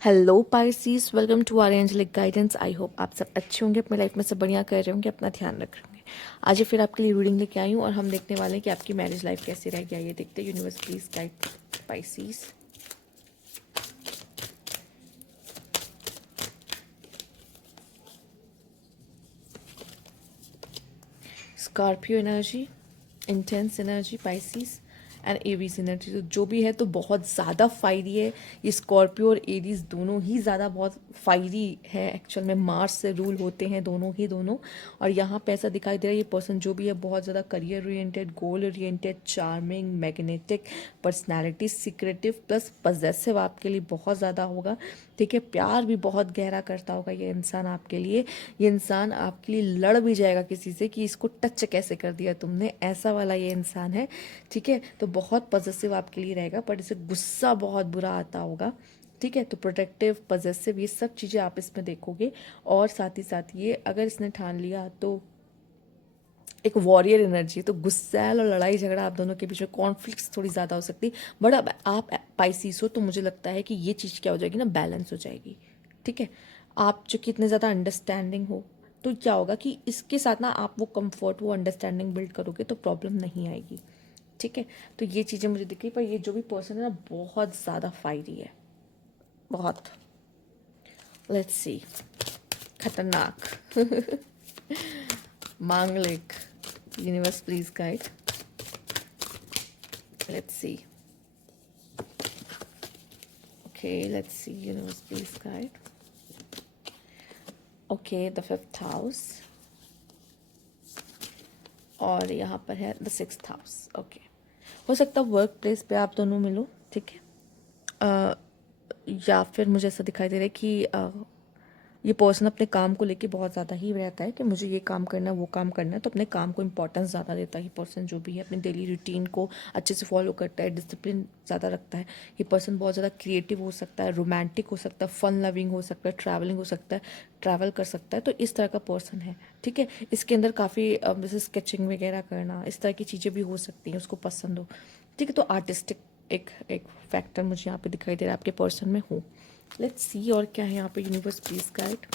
Hello Pisces, welcome to our angelic guidance. I hope आप सब अच्छे होंगे, अपनी लाइफ में सब बढ़िया कर रहे होंगे, अपना ध्यान रख रहे होंगे। आज फिर आपके लिए रीडिंग लेके आई हूँ और हम देखने वाले हैं कि आपकी मैरिज लाइफ कैसी रहेगी। आइए देखते हैं। Universe please guide Pisces. Scorpio energy, intense energy Pisces and Aries energy. तो जो भी है तो बहुत ज़्यादा फायरी है ये। स्कॉर्पियो और एरीज दोनों ही ज़्यादा बहुत फायरी है। एक्चुअल में मार्स से रूल होते हैं दोनों। और यहाँ पे ऐसा दिखाई दे रहा है ये पर्सन जो भी है बहुत ज़्यादा career oriented, goal oriented, charming, magnetic personality, secretive plus possessive आपके लिए बहुत ज़्यादा होगा। ठीक है, प्यार भी बहुत गहरा करता होगा ये इंसान आपके लिए। ये इंसान आपके लिए लड़ भी जाएगा किसी से कि इसको टच कैसे कर दिया तुमने, ऐसा वाला ये इंसान है। ठीक है, तो बहुत पॉजिटिव आपके लिए रहेगा, पर इसे गुस्सा बहुत बुरा आता होगा। ठीक है, तो प्रोटेक्टिव, पॉजिटिव, ये सब चीज़ें आप इसमें देखोगे। और साथ ही साथ ये अगर इसने ठान लिया तो एक वॉरियर एनर्जी, तो गुस्सैल और लड़ाई झगड़ा आप दोनों के बीच में, कॉन्फ्लिक्ट्स थोड़ी ज़्यादा हो सकती। बट अब आप पाइसीस हो तो मुझे लगता है कि ये चीज़ क्या हो जाएगी ना, बैलेंस हो जाएगी। ठीक है, आप जो कि इतने ज़्यादा अंडरस्टैंडिंग हो तो क्या होगा कि इसके साथ ना आप वो कंफर्ट, वो अंडरस्टैंडिंग बिल्ड करोगे तो प्रॉब्लम नहीं आएगी। ठीक है, तो ये चीज़ें मुझे दिख रही। पर ये जो भी पर्सन है ना बहुत ज़्यादा फायरी है, बहुत। लेट्स सी, खतरनाक। मांगलिक, universe please guide. Let's see. Okay, let's see, universe please guide. Okay, the fifth house और यहाँ पर है द सिक्स्थ हाउस। ओके, हो सकता है वर्क प्लेस पे आप दोनों मिलो। ठीक है, या फिर मुझे ऐसा दिखाई दे रहा है कि ये पर्सन अपने काम को लेके बहुत ज़्यादा ही रहता है कि मुझे ये काम करना है, वो काम करना है, तो अपने काम को इंपॉर्टेंस ज़्यादा देता है ये पर्सन। जो भी है अपनी डेली रूटीन को अच्छे से फॉलो करता है, डिसिप्लिन ज़्यादा रखता है। ये पर्सन बहुत ज़्यादा क्रिएटिव हो सकता है, रोमांटिक हो सकता है, फन लविंग हो सकता है, ट्रैवलिंग हो सकता है, ट्रैवल कर सकता है। तो इस तरह का पर्सन है। ठीक है, इसके अंदर काफ़ी जैसे स्केचिंग वगैरह करना, इस तरह की चीज़ें भी हो सकती हैं, उसको पसंद हो। ठीक है, तो आर्टिस्टिक एक एक फैक्टर मुझे यहाँ पे दिखाई दे रहा है आपके पर्सन में हो। लेट्स सी और क्या है यहाँ पे, यूनिवर्स प्लीज गाइड।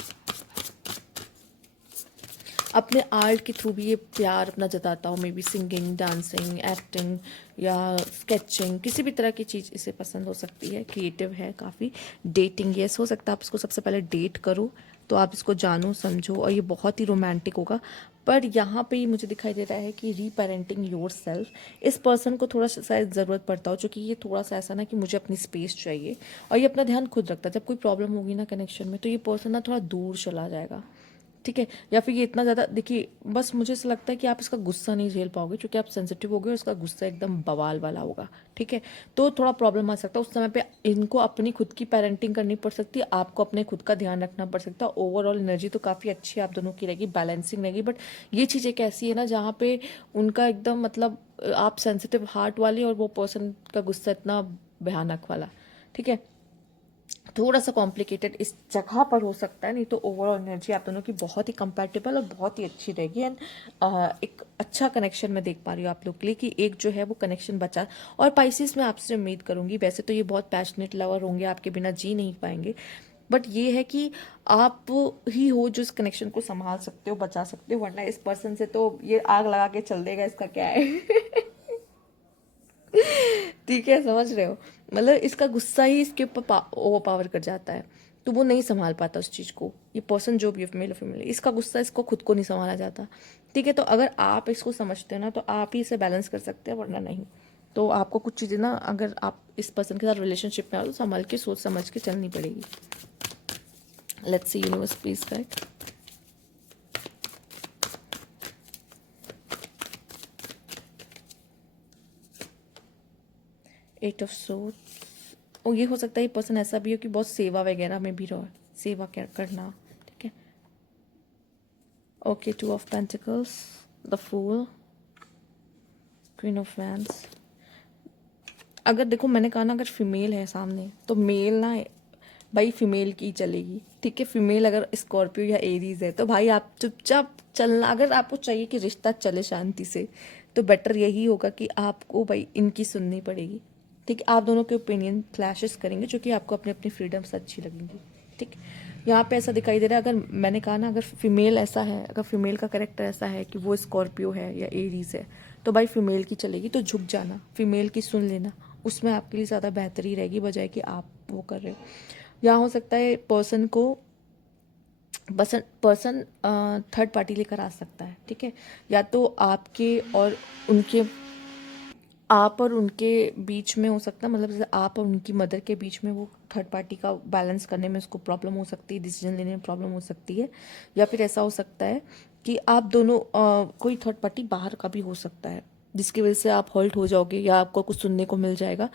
अपने आर्ट के थ्रू भी ये प्यार अपना जताता हो, may be singing, dancing, acting या स्केचिंग, किसी भी तरह की चीज़ इसे पसंद हो सकती है। क्रिएटिव है काफ़ी। डेटिंग, यस, हो सकता है आप इसको सबसे पहले डेट करो तो आप इसको जानो समझो, और ये बहुत ही रोमांटिक होगा। पर यहाँ पे ही मुझे दिखाई दे रहा है कि रीपेरेंटिंग योर सेल्फ। इस पर्सन को थोड़ा सा शायद ज़रूरत पड़ता हो, क्योंकि ये थोड़ा सा ऐसा ना कि मुझे अपनी स्पेस चाहिए, और ये अपना ध्यान खुद रखता है। जब कोई प्रॉब्लम होगी ना कनेक्शन में तो ये पर्सन ना थोड़ा दूर चला जाएगा। ठीक है, या फिर ये इतना ज़्यादा, देखिए बस मुझे ऐसा लगता है कि आप इसका गुस्सा नहीं झेल पाओगे, क्योंकि आप सेंसिटिव हो गए और इसका गुस्सा एकदम बवाल वाला होगा। ठीक है, तो थोड़ा प्रॉब्लम आ सकता है उस समय पे। इनको अपनी खुद की पेरेंटिंग करनी पड़ सकती है, आपको अपने खुद का ध्यान रखना पड़ सकता है। ओवरऑल एनर्जी तो काफ़ी अच्छी आप दोनों की रहेगी, बैलेंसिंग रहेगी। बट ये चीज़ एक ऐसी है ना जहाँ पे उनका एकदम मतलब आप सेंसिटिव हार्ट वाली और वो पर्सन का गुस्सा इतना भयानक वाला। ठीक है, थोड़ा सा कॉम्प्लिकेटेड इस जगह पर हो सकता है, नहीं तो ओवरऑल एनर्जी आप दोनों की बहुत ही कंपैटिबल और बहुत ही अच्छी रहेगी। एंड एक अच्छा कनेक्शन मैं देख पा रही हूँ आप लोग के लिए कि एक जो है वो कनेक्शन बचा। और पाइसिस में आपसे उम्मीद करूंगी, वैसे तो ये बहुत पैशनेट लवर होंगे, आपके बिना जी नहीं पाएंगे। बट ये है कि आप ही हो जो इस कनेक्शन को संभाल सकते हो, बचा सकते हो, वरना इस पर्सन से तो ये आग लगा के चल देगा, इसका क्या है। ठीक है, समझ रहे हो, मतलब इसका गुस्सा ही इसके ऊपर ओवर पावर कर जाता है, तो वो नहीं संभाल पाता उस चीज़ को। ये पर्सन जो भी है, मेल फीमेल, इसका गुस्सा इसको खुद को नहीं संभाला जाता। ठीक है, तो अगर आप इसको समझते हो ना तो आप ही इसे बैलेंस कर सकते हैं, वरना नहीं। तो आपको कुछ चीज़ें ना, अगर आप इस पर्सन के साथ रिलेशनशिप में आओ तो संभल के, सोच समझ के चलनी पड़ेगी। Let's see, universe please guide. Eight of swords. और ये हो सकता है ये पर्सन ऐसा भी हो कि बहुत सेवा वगैरह में भी रहो, सेवा क्या करना। ठीक है, okay, two of pentacles, the fool, queen of wands. अगर देखो मैंने कहा ना, अगर फीमेल है सामने तो मेल ना भाई फीमेल की चलेगी। ठीक है, फीमेल अगर स्कॉर्पियो या एरीज है तो भाई आप चुपचाप चलना। अगर आपको चाहिए कि रिश्ता चले शांति से तो बेटर यही होगा कि आपको भाई इनकी सुननी पड़ेगी। ठीक है, आप दोनों के ओपिनियन क्लैशेस करेंगे जो कि आपको अपनी अपनी फ्रीडम्स अच्छी लगेंगी। ठीक, यहाँ पे ऐसा दिखाई दे रहा है, अगर मैंने कहा ना, अगर फीमेल ऐसा है, अगर फीमेल का करेक्टर ऐसा है कि वो स्कॉर्पियो है या एरीज है, तो भाई फीमेल की चलेगी, तो झुक जाना, फीमेल की सुन लेना, उसमें आपके लिए ज़्यादा बेहतरी रहेगी बजाय कि आप वो कर रहे हो। यहाँ हो सकता है पर्सन को पर्सन थर्ड पार्टी लेकर आ सकता है। ठीक है, या तो आपके और उनके, आप और उनके बीच में हो सकता है, मतलब जैसे आप और उनकी मदर के बीच में वो थर्ड पार्टी का बैलेंस करने में उसको प्रॉब्लम हो सकती है, डिसीजन लेने में प्रॉब्लम हो सकती है। या फिर ऐसा हो सकता है कि आप दोनों कोई थर्ड पार्टी बाहर का भी हो सकता है, जिसकी वजह से आप हर्ट हो जाओगे या आपको कुछ सुनने को मिल जाएगा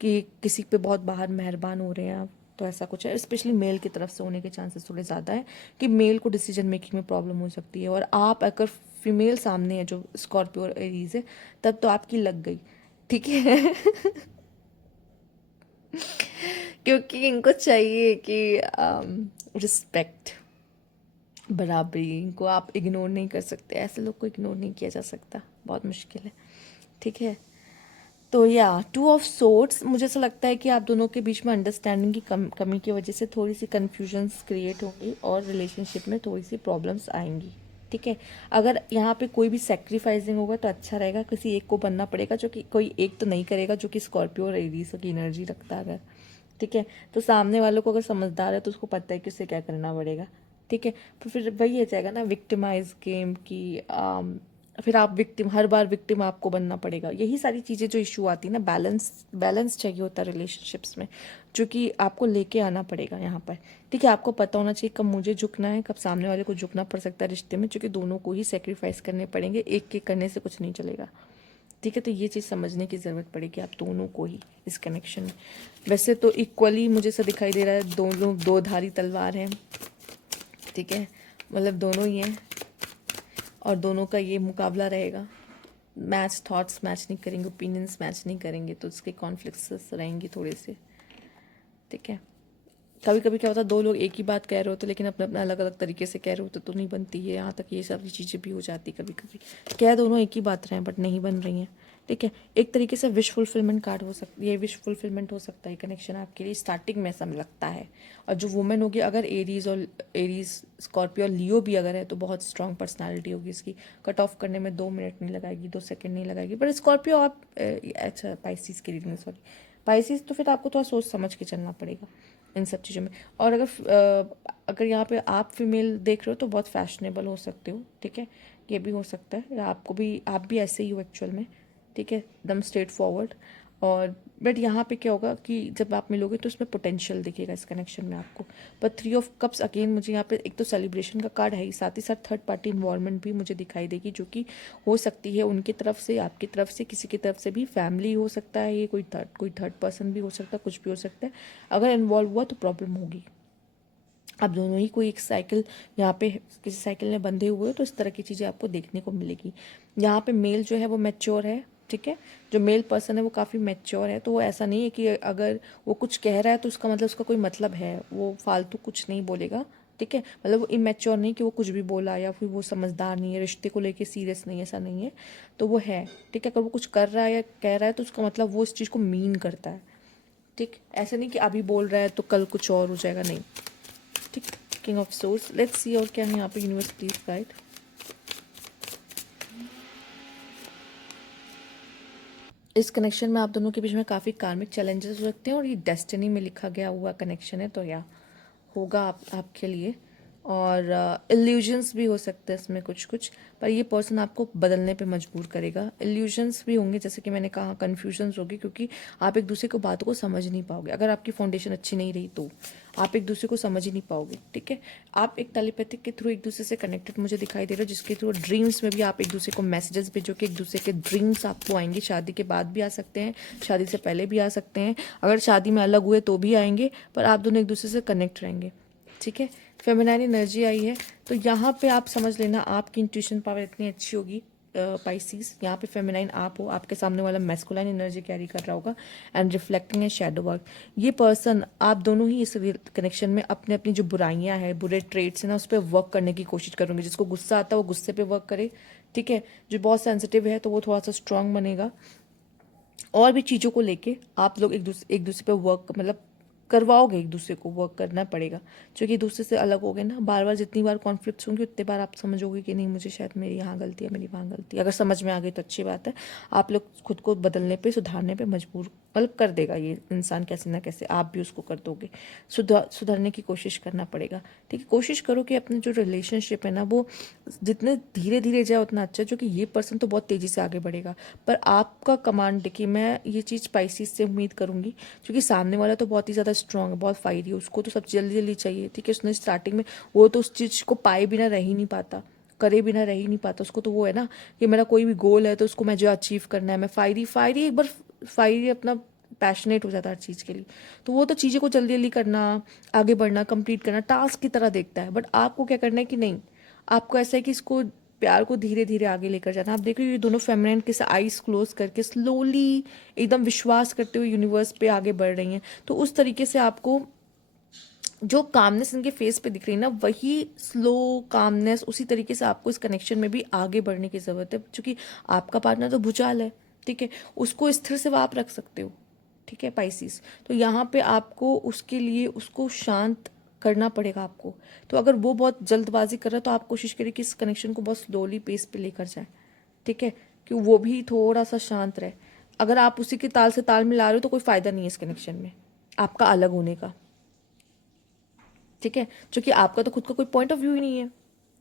कि किसी पे बहुत बाहर मेहरबान हो रहे हैं आप। तो ऐसा कुछ है, स्पेशली मेल की तरफ से होने के चांसेस थोड़े ज़्यादा है कि मेल को डिसीजन मेकिंग में प्रॉब्लम हो सकती है। और आप अगर फीमेल सामने है जो स्कॉर्पियो और एरीज है, तब तो आपकी लग गई। ठीक है क्योंकि इनको चाहिए कि रिस्पेक्ट, बराबरी, इनको आप इग्नोर नहीं कर सकते, ऐसे लोग को इग्नोर नहीं किया जा सकता, बहुत मुश्किल है। ठीक है, तो या 2 ऑफ सोर्ड्स, मुझे ऐसा लगता है कि आप दोनों के बीच में अंडरस्टैंडिंग की कमी की वजह से थोड़ी सी कन्फ्यूजन्स क्रिएट होंगी और रिलेशनशिप में थोड़ी सी प्रॉब्लम्स आएंगी। ठीक है, अगर यहाँ पे कोई भी सेक्रीफाइसिंग होगा तो अच्छा रहेगा, किसी एक को बनना पड़ेगा, जो कि कोई एक तो नहीं करेगा जो कि स्कॉर्पियो और एरीज की एनर्जी रखता है अगर। ठीक है, तो सामने वालों को अगर समझदार है तो उसको पता है कि उसे क्या करना पड़ेगा। ठीक है, तो फिर वही आ जाएगा ना विक्टिमाइज गेम की, फिर आप विक्टिम, हर बार विक्टिम आपको बनना पड़ेगा। यही सारी चीज़ें जो इशू आती है ना, बैलेंस चाहिए होता है रिलेशनशिप्स में, जो कि आपको लेके आना पड़ेगा यहाँ पर। ठीक है, आपको पता होना चाहिए कब मुझे झुकना है, कब सामने वाले को झुकना पड़ सकता है रिश्ते में, क्योंकि दोनों को ही सेक्रीफाइस करने पड़ेंगे, एक के करने से कुछ नहीं चलेगा। ठीक है, तो ये चीज़ समझने की ज़रूरत पड़ेगी आप दोनों को ही इस कनेक्शन में। वैसे तो इक्वली मुझे ऐसा दिखाई दे रहा है, दोनों दो धारी तलवार हैं। ठीक है, मतलब दोनों ही हैं और दोनों का ये मुकाबला रहेगा। मैच थॉट्स मैच नहीं करेंगे, ओपिनियंस मैच नहीं करेंगे, तो उसके कॉन्फ्लिक्ट्स रहेंगे थोड़े से। ठीक है, कभी कभी क्या होता है, दो लोग एक ही बात कह रहे होते लेकिन अपने अपने अलग अलग तरीके से कह रहे होते तो नहीं बनती है, यहाँ तक ये सारी चीज़ें भी हो जाती कभी कभी, कह दोनों एक ही बात रहे हैं बट नहीं बन रही हैं। ठीक है, एक तरीके से विश फुलफिलमेंट कार्ड हो सकती है, ये विश फुलफिलमेंट हो सकता है कनेक्शन आपके लिए स्टार्टिंग में, ऐसा लगता है। और जो वुमेन होगी, अगर एरीज स्कॉर्पियो और लियो भी अगर है, तो बहुत स्ट्रांग पर्सनालिटी होगी इसकी, कट ऑफ करने में 2 मिनट नहीं लगाएगी, 2 सेकंड नहीं लगाएगी। पर स्कॉर्पियो आप अच्छा पाइसिस की रीडिंग, सॉरी पाइसिस, तो फिर आपको थोड़ा सोच समझ के चलना पड़ेगा इन सब चीज़ों में। और अगर यहाँ पे आप फीमेल देख रहे हो तो बहुत फैशनेबल हो सकते हो। ठीक है, ये भी हो सकता है, या आपको भी, आप भी ऐसे ही हो एक्चुअल में। ठीक है, एकदम स्ट्रेट फॉरवर्ड। और बट यहाँ पे क्या होगा कि जब आप मिलोगे तो उसमें पोटेंशियल दिखेगा इस कनेक्शन में आपको। पर 3 ऑफ कप्स अगेन मुझे यहाँ पे एक तो सेलिब्रेशन का कार्ड है ही, साथ ही साथ थर्ड पार्टी इन्वॉल्वमेंट भी मुझे दिखाई देगी, जो कि हो सकती है उनकी तरफ से, आपकी तरफ से, किसी की तरफ से भी, फैमिली हो सकता है, ये कोई थर्ड पर्सन भी हो सकता है, कुछ भी हो सकता है। अगर इन्वॉल्व हुआ तो प्रॉब्लम होगी। आप दोनों ही कोई एक साइकिल यहाँ पे किसी साइकिल में बंधे हुए हो तो इस तरह की चीज़ें आपको देखने को मिलेगी। यहाँ पे मेल जो है वो मैच्योर है। ठीक है, जो मेल पर्सन है वो काफ़ी मैच्योर है, तो वो ऐसा नहीं है कि अगर वो कुछ कह रहा है तो उसका मतलब उसका कोई मतलब है, वो फालतू कुछ नहीं बोलेगा। ठीक है, मतलब वो इमेच्योर नहीं कि वो कुछ भी बोला, या फिर वो समझदार नहीं है, रिश्ते को लेके सीरियस नहीं है, ऐसा नहीं है। तो वो है, ठीक है, अगर वो कुछ कर रहा है या कह रहा है तो उसका मतलब वो इस चीज़ को मीन करता है। ठीक, ऐसा नहीं कि अभी बोल रहा है तो कल कुछ और हो जाएगा, नहीं। ठीक, king of source, let's see और क्या है यहाँ पे, यूनिवर्स प्लीज गाइड। इस कनेक्शन में आप दोनों के बीच में काफ़ी कार्मिक चैलेंजेस हो सकते हैं और ये डेस्टिनी में लिखा गया हुआ कनेक्शन है, तो या होगा आपके लिए। और इल्यूजन्स भी हो सकते हैं इसमें कुछ कुछ, पर ये पर्सन आपको बदलने पे मजबूर करेगा। इल्यूजन्स भी होंगे, जैसे कि मैंने कहा, कन्फ्यूजन्स होगी, क्योंकि आप एक दूसरे को बातों को समझ नहीं पाओगे। अगर आपकी फाउंडेशन अच्छी नहीं रही तो आप एक दूसरे को समझ ही नहीं पाओगे। ठीक है, आप एक टेलीपैथिक के थ्रू एक दूसरे से कनेक्टेड मुझे दिखाई दे रहा है, जिसके थ्रू ड्रीम्स में भी आप एक दूसरे को मैसेजेस भेजो कि एक दूसरे के ड्रीम्स आपको आएंगे, शादी के बाद भी आ सकते हैं, शादी से पहले भी आ सकते हैं, अगर शादी में अलग हुए तो भी आएंगे, पर आप दोनों एक दूसरे से कनेक्ट रहेंगे। ठीक है, फेमिनाइन एनर्जी आई है, तो यहाँ पे आप समझ लेना आपकी इंट्यूशन पावर इतनी अच्छी होगी पाइसिस, यहाँ पे फेमिनाइन आप हो, आपके सामने वाला मैस्कुलाइन एनर्जी कैरी कर रहा होगा, एंड रिफ्लेक्टिंग है शैडो वर्क। ये पर्सन, आप दोनों ही इस कनेक्शन में अपने अपनी जो बुराइयां हैं, बुरे ट्रेड्स हैं ना, उस पर वर्क करने की कोशिश करूँगी। जिसको गुस्सा आता है वो गुस्से पे वर्क करे। ठीक है, जो बहुत सेंसिटिव है तो वो थोड़ा सा स्ट्रांग बनेगा, और भी चीज़ों को लेके आप लोग एक दूसरे पे वर्क मतलब करवाओगे, एक दूसरे को वर्क करना पड़ेगा, क्योंकि एक दूसरे से अलग हो गए ना, बार बार जितनी बार कॉन्फ्लिक्ट्स होंगे उतनी बार आप समझोगे कि नहीं मुझे शायद मेरी यहाँ गलती है, मेरी वहाँ गलती है। अगर समझ में आ गई तो अच्छी बात है, आप लोग खुद को बदलने पे सुधारने पे मजबूर मतलब कर देगा ये इंसान कैसे ना कैसे, आप भी उसको कर दोगे। सुधरने की कोशिश करना पड़ेगा, ठीक है। कोशिश करो कि अपने जो रिलेशनशिप है ना वो जितने धीरे धीरे जाए उतना अच्छा है, क्योंकि ये पर्सन तो बहुत तेज़ी से आगे बढ़ेगा, पर आपका कमांड देखिए, मैं ये चीज़ स्पाइसीज से उम्मीद करूँगी, क्योंकि सामने वाला तो बहुत ही ज़्यादा स्ट्रांग है, बहुत फायरी है, उसको तो सब जल्दी जल्दी चाहिए, ठीक है। उसने स्टार्टिंग में वो तो उस चीज़ को पाए बिना रह ही नहीं पाता, करे बिना रह ही नहीं पाता, उसको तो वो है ना कि मेरा कोई भी गोल है तो उसको मैं जो अचीव करना है, मैं फायरी फायरी एक बार फायरी अपना पैशनेट हो जाता है हर चीज़ के लिए, तो वो तो चीज़ें को जल्दी जल्दी करना, आगे बढ़ना, कंप्लीट करना टास्क की तरह देखता है। बट आपको क्या करना है कि नहीं, आपको ऐसा है कि इसको प्यार को धीरे धीरे आगे लेकर जाना। आप देख रहे हो ये दोनों फेमिनिन किस आइज क्लोज करके स्लोली एकदम विश्वास करते हुए यूनिवर्स पे आगे बढ़ रही हैं, तो उस तरीके से आपको जो कामनेस इनके फेस पे दिख रही है ना, वही स्लो कामनेस उसी तरीके से आपको इस कनेक्शन में भी आगे बढ़ने की ज़रूरत है, क्योंकि आपका पार्टनर तो भूचाल है, ठीक है, उसको स्थिर से आप रख सकते हो, ठीक है पाइसिस। तो यहाँ पे आपको उसके लिए उसको शांत करना पड़ेगा आपको। तो अगर वो बहुत जल्दबाजी कर रहा है तो आप कोशिश करिए कि इस कनेक्शन को बहुत स्लोली पेस पे लेकर जाए, ठीक है, कि वो भी थोड़ा सा शांत रहे। अगर आप उसी के ताल से ताल मिला रहे हो तो कोई फ़ायदा नहीं है इस कनेक्शन में आपका अलग होने का, ठीक है, क्योंकि आपका तो खुद का कोई पॉइंट ऑफ व्यू ही नहीं है,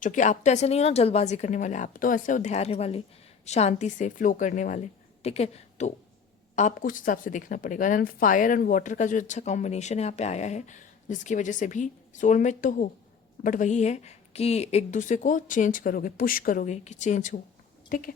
क्योंकि आप तो ऐसे नहीं हो ना जल्दबाजी करने वाले, आप तो ऐसे हो धैर्य वाले, शांति से फ्लो करने वाले, ठीक है। तो आपको उस हिसाब से देखना पड़ेगा। एंड फायर एंड वाटर का जो अच्छा कॉम्बिनेशन यहाँ पे आया है, जिसकी वजह से भी सोलमेट तो हो, बट वही है कि एक दूसरे को चेंज करोगे, पुश करोगे कि चेंज हो, ठीक है।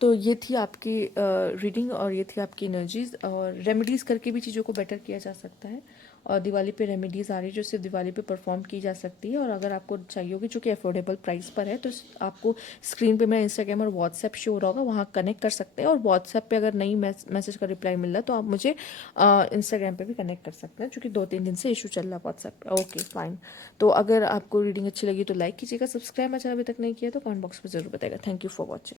तो ये थी आपकी रीडिंग और ये थी आपकी एनर्जीज, और रेमेडीज़ करके भी चीज़ों को बेटर किया जा सकता है। और दिवाली पे रेमेडीज़ आ रही है जो सिर्फ दिवाली पे परफॉर्म की जा सकती है, और अगर आपको चाहिए होगी जो कि अफोर्डेबल प्राइस पर है, तो आपको स्क्रीन पे मेरा इंस्टाग्राम और व्हाट्सएप शो हो रहा होगा, वहाँ कनेक्ट कर सकते हैं। और व्हाट्सएप पे अगर नहीं मैसेज का रिप्लाई मिल रहा है तो आप मुझे इंस्टाग्राम पे भी कनेक्ट कर सकते हैं, क्योंकि 2-3 दिन से इशू चल रहा है व्हाट्सएप पे। Okay fine. तो अगर आपको रीडिंग अच्छी लगी तो लाइक कीजिएगा, सब्सक्राइब अच्छा अभी तक नहीं किया तो कमेंट बॉक्स में ज़रूर बताएगा। Thank you for watching.